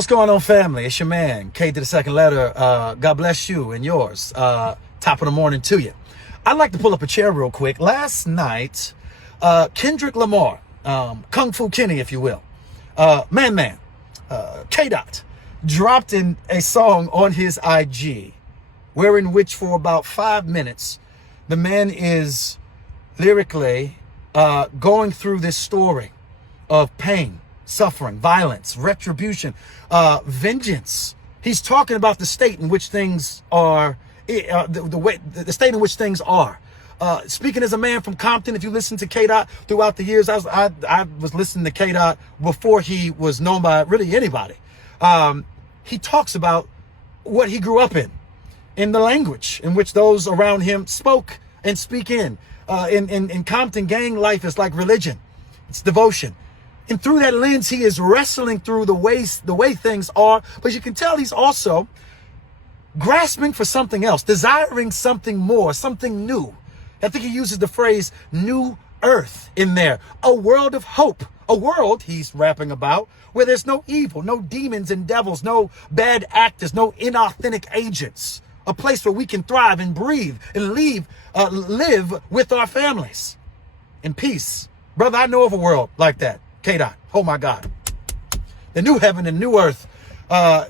What's going on, family? It's your man, K to the second letter. God bless you and yours. Top of the morning to you. I'd like to pull up a chair real quick. Last night, Kendrick Lamar, Kung Fu Kenny, if you will, K-Dot, dropped in a song on his IG, wherein which for about 5 minutes, the man is lyrically going through this story of pain, suffering, violence, retribution, vengeance. He's talking about the state in which things are, the state in which things are. Speaking as a man from Compton, if you listen to K-Dot throughout the years, I was listening to K-Dot before he was known by really anybody. He talks about what he grew up in the language in which those around him spoke and speak in. In Compton, gang life is like religion. It's devotion. And through that lens, he is wrestling through the way things are. But you can tell he's also grasping for something else, desiring something more, something new. I think he uses the phrase new earth in there. A world of hope. A world, he's rapping about, where there's no evil, no demons and devils, no bad actors, no inauthentic agents. A place where we can thrive and breathe and live with our families in peace. Brother, I know of a world like that. K-Dot, oh my God. The new heaven and new earth.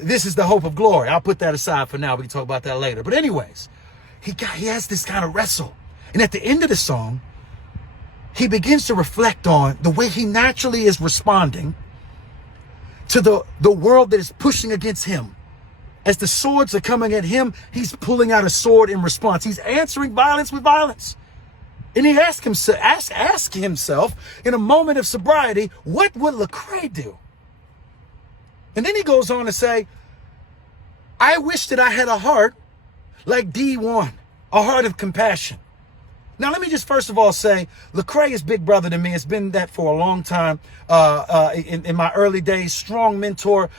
This is the hope of glory. I'll put that aside for now. We can talk about that later. But anyways, he has this kind of wrestle. And at the end of the song, he begins to reflect on the way he naturally is responding to the world that is pushing against him. As the swords are coming at him, he's pulling out a sword in response. He's answering violence with violence. And he ask himself in a moment of sobriety, what would Lecrae do? And then he goes on to say, I wish that I had a heart like D1, a heart of compassion. Now, let me just first of all say, Lecrae is big brother to me. It's been that for a long time. In my early days, strong mentor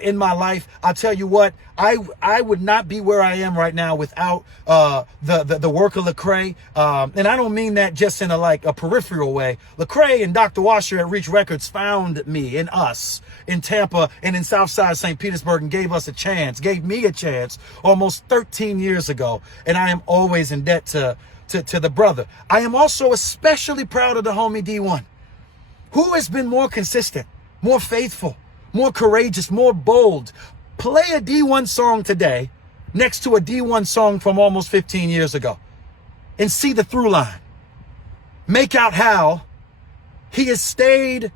in my life. I'll tell you what, I would not be where I am right now without the work of Lecrae. And I don't mean that just in a peripheral way. Lecrae and Dr. Washer at Reach Records found me and us in Tampa and in Southside St. Petersburg and gave me a chance almost 13 years ago. And I am always in debt to the brother. I am also especially proud of the homie D1, who has been more consistent, more faithful, more courageous, more bold. Play a D1 song today next to a D1 song from almost 15 years ago and see the through line. Make out how he has stayed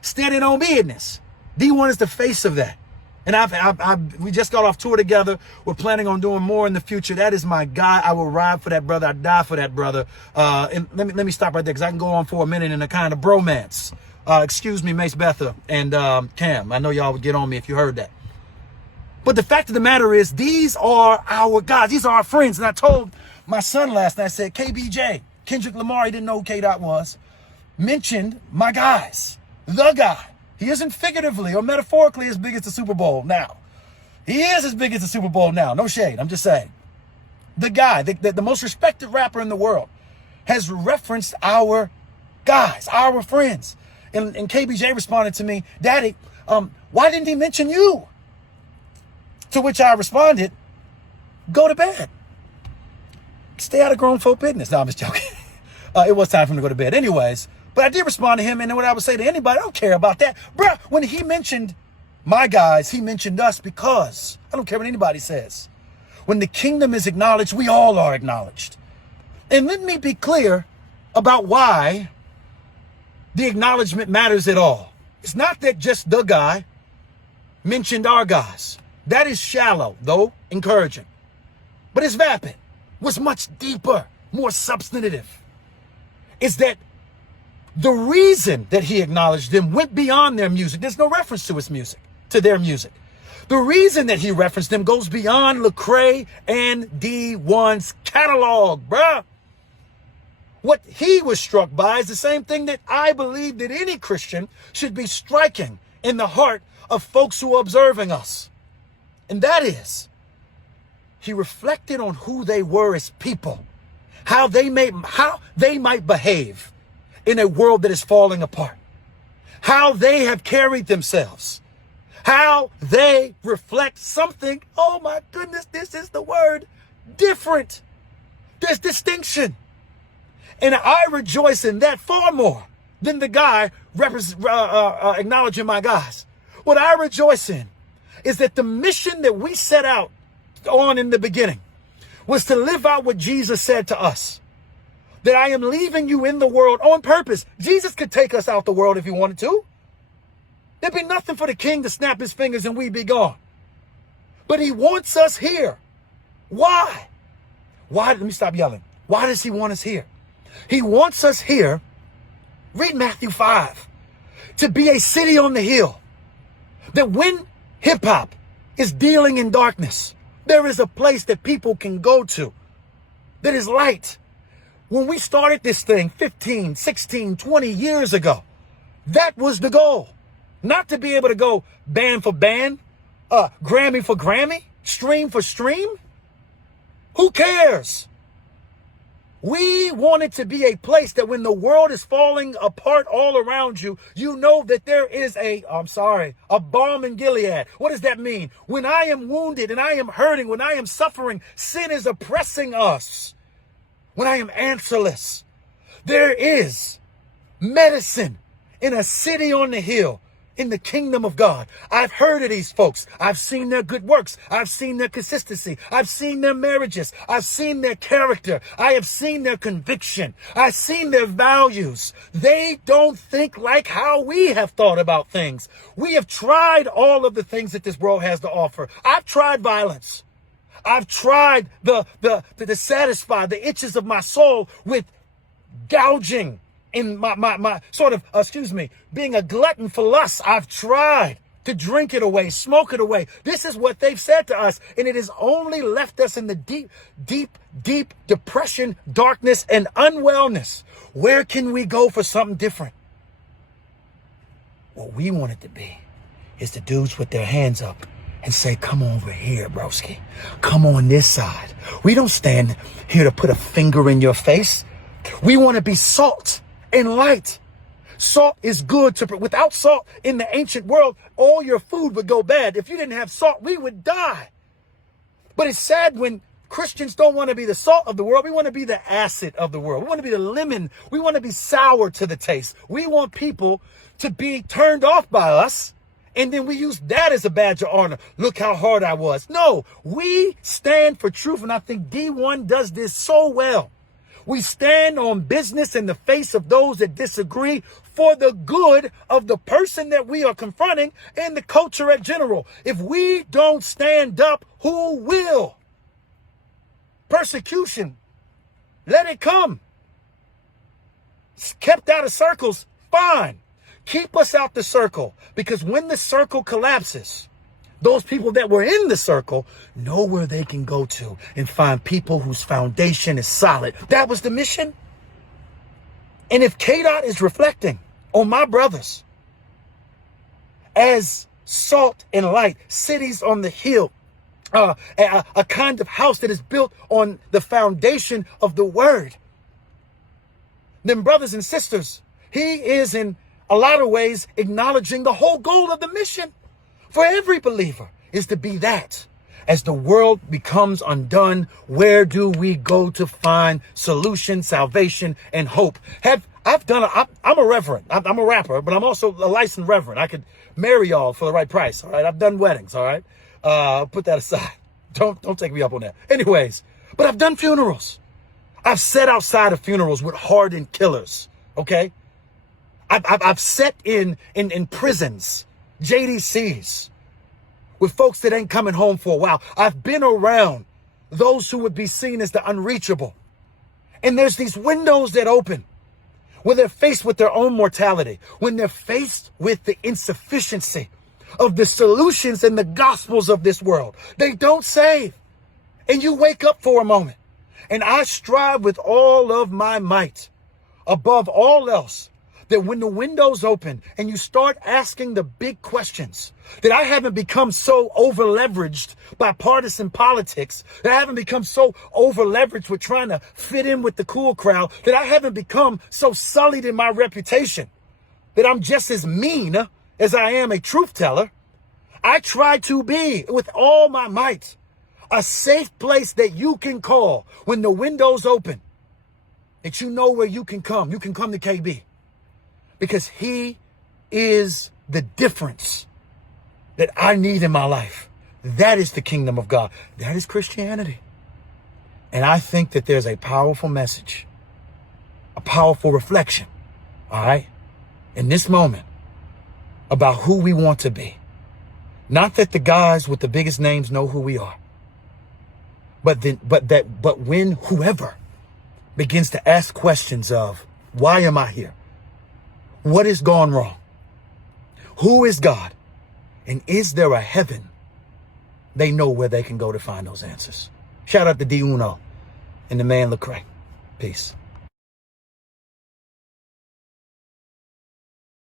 standing on business. D1 is the face of that. And we just got off tour together. We're planning on doing more in the future. That is my guy. I will ride for that brother. I die for that brother. And let me stop right there because I can go on for a minute in a kind of bromance. Excuse me, Mace Betha and Cam. I know y'all would get on me if you heard that. But the fact of the matter is, these are our guys. These are our friends. And I told my son last night, I said, KBJ, Kendrick Lamar, he didn't know who K-Dot was, mentioned my guys, the guy. He isn't figuratively or metaphorically as big as the Super Bowl now. He is as big as the Super Bowl now. No shade. I'm just saying. The guy, the most respected rapper in the world, has referenced our guys, our friends. And KBJ responded to me, Daddy, why didn't he mention you? To which I responded, go to bed. Stay out of grown folk business. No, I'm just joking. It was time for him to go to bed. Anyways. But I did respond to him, and what I would say to anybody, I don't care about that. Bruh, when he mentioned my guys, he mentioned us because I don't care what anybody says. When the kingdom is acknowledged, we all are acknowledged. And let me be clear about why the acknowledgement matters at all. It's not that just the guy mentioned our guys. That is shallow, though encouraging. But it's vapid. What's much deeper, more substantive, is that the reason that he acknowledged them went beyond their music. There's no reference to his music, to their music. The reason that he referenced them goes beyond Lecrae and D1's catalog, bruh. What he was struck by is the same thing that I believe that any Christian should be striking in the heart of folks who are observing us. And that is, he reflected on who they were as people, how they might behave in a world that is falling apart, how they have carried themselves, how they reflect something. Oh my goodness, this is the word, different. There's distinction. And I rejoice in that far more than the guy acknowledging my guys. What I rejoice in is that the mission that we set out on in the beginning was to live out what Jesus said to us. That I am leaving you in the world on purpose. Jesus could take us out the world if he wanted to. There'd be nothing for the king to snap his fingers and we'd be gone. But he wants us here. Why? Why? Let me stop yelling. Why does he want us here? He wants us here, read Matthew 5, to be a city on the hill. That when hip hop is dealing in darkness, there is a place that people can go to that is light. When we started this thing 15, 16, 20 years ago, that was the goal. Not to be able to go band for band, Grammy for Grammy, stream for stream. Who cares? We want it to be a place that when the world is falling apart all around you, you know that there is a balm in Gilead. What does that mean? When I am wounded and I am hurting, when I am suffering, sin is oppressing us. When I am answerless, there is medicine in a city on the hill. In the kingdom of God. I've heard of these folks. I've seen their good works. I've seen their consistency. I've seen their marriages. I've seen their character. I have seen their conviction. I've seen their values. They don't think like how we have thought about things. We have tried all of the things that this world has to offer. I've tried violence. I've tried to satisfy the itches of my soul with gouging in my sort of, being a glutton for lust. I've tried to drink it away, smoke it away. This is what they've said to us. And it has only left us in the deep, deep, deep depression, darkness, and unwellness. Where can we go for something different? What we want it to be is the dudes with their hands up and say, come over here, broski. Come on this side. We don't stand here to put a finger in your face. We want to be salt and light. Salt is good without salt in the ancient world, all your food would go bad. If you didn't have salt, we would die. But it's sad when Christians don't want to be the salt of the world. We want to be the acid of the world. We want to be the lemon. We want to be sour to the taste. We want people to be turned off by us. And then we use that as a badge of honor. Look how hard I was. No, we stand for truth. And I think D1 does this so well. We stand on business in the face of those that disagree for the good of the person that we are confronting and the culture in general. If we don't stand up, who will? Persecution, let it come. It's kept out of circles, fine. Keep us out the circle, because when the circle collapses, those people that were in the circle know where they can go to and find people whose foundation is solid. That was the mission. And if KDOT is reflecting on my brothers as salt and light, cities on the hill, a kind of house that is built on the foundation of the word, then brothers and sisters, he is in a lot of ways acknowledging the whole goal of the mission. For every believer is to be that. As the world becomes undone, where do we go to find solution, salvation, and hope? I'm a reverend. I'm a rapper, but I'm also a licensed reverend. I could marry y'all for the right price. All right. I've done weddings. All right. Put that aside. Don't take me up on that. Anyways, but I've done funerals. I've sat outside of funerals with hardened killers. Okay. I've sat in prisons, JDCs, with folks that ain't coming home for a while. I've been around those who would be seen as the unreachable. And there's these windows that open when they're faced with their own mortality, when they're faced with the insufficiency of the solutions and the gospels of this world. They don't save. And you wake up for a moment. And I strive with all of my might, above all else, that when the windows open and you start asking the big questions, that I haven't become so over leveraged by partisan politics, that I haven't become so over leveraged with trying to fit in with the cool crowd, that I haven't become so sullied in my reputation, that I'm just as mean as I am a truth teller. I try to be with all my might a safe place that you can call when the window's open, that you know where you can come. You can come to KB because he is the difference that I need in my life. That is the kingdom of God. That is Christianity. And I think that there's a powerful message, a powerful reflection, all right, in this moment about who we want to be. Not that the guys with the biggest names know who we are, but when whoever begins to ask questions of, why am I here? What has gone wrong? Who is God? And is there a heaven? They know where they can go to find those answers. Shout out to D Uno and the man Lecrae. Peace.